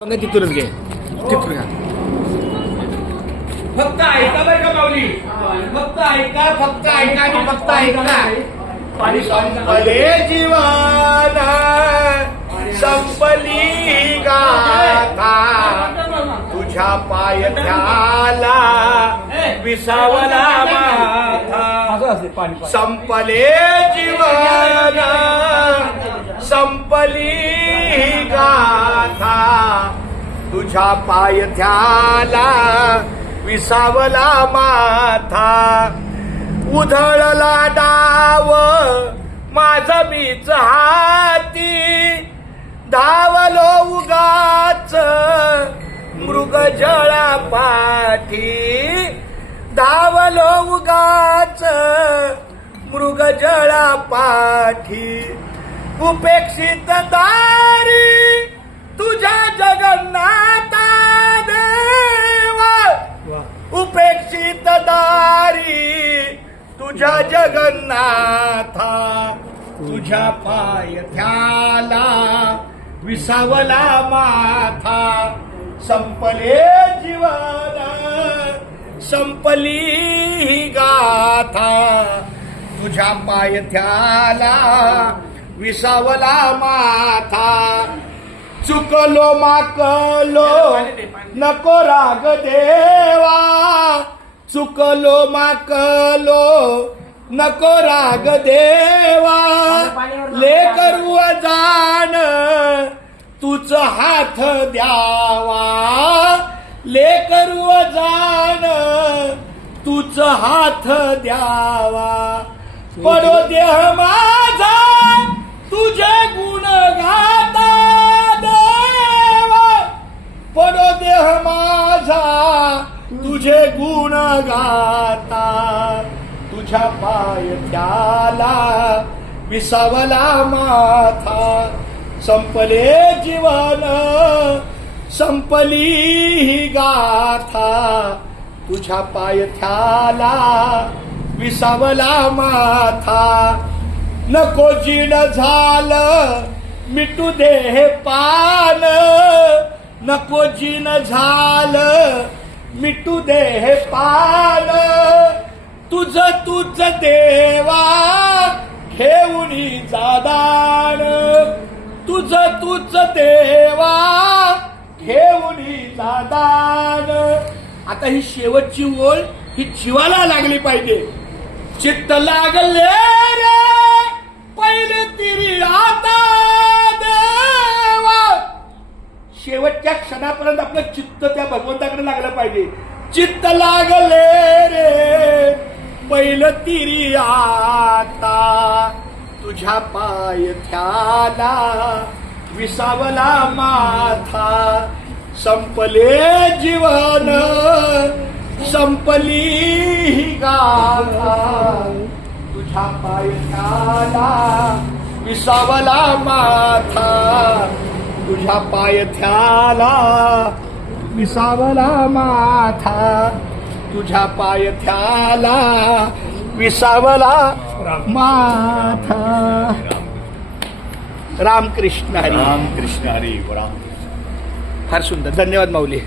तिथूनच घे तिथून घ्या. फक्त ऐका बरं का माऊली, फक्त ऐका आणि फक्त ऐका. संपले जीवन संपली गाथा तुझ्या पायथ्याला विसावला माथा. संपले जीवन संपली गाथा तुझ्या पायथ्याला विसावला माथा. उधळला डाव माझा बीच हाती धावलो उगाच मृग जळा पाठी. धावलो उगाच मृग जळा पाठी. उपेक्षित दारी तुझ्या जगन्नाथा देवा. उपेक्षित दारी तुझ्या जगन्नाथा तुझ्या पायथ्याला विसावला माथा. संपले जीवन संपली ही गाथा तुझ्या पायथ्याला विसावला माथा. चुकलो माकलो नको राग देवा. चुकलो माकलो नको राग देवा. लेकरू जाण तुझ हात द्यावा. लेकरू जाण तुझ हात द्यावा. पडो देह माझा तुझे गुण गाता देवा. पडो देह माझा तुझे गुण गाता तुझ्या पायथ्याला विसावला माथा. संपले जीवन संपली ही गाथा तुझ्या पायथ्याला विसावला माथा. नको जीण झालं मिटू दे हे पान. नको जीण झालं मिटू दे हे पान. तुझ तुझ देवा घेऊनी जादान. तुझ तुझ देवा घेऊनी जादान. आता ही शेवटची ओळ ही जीवाला लागली पाहिजे. चित्त लागले रे पहिले तिरी आता देवा. शेवटच्या क्षणापर्यंत आपलं चित्त त्या भगवंताकडे लागलं पाहिजे. चित्त लागले रे पहिलं तिरी आता तुझ्या पायथ्याला विसावला माथा. संपले जीवन संपली ही गाथा तुझ्या पायथ्याला विसावला माथा. तुझ्या पायथ्याला विसावला माथा. तुझ्या पायथ्याला विसावला माथा. रामकृष्ण हरी. रामकृष्ण हरी. फार सुंदर. धन्यवाद माऊली.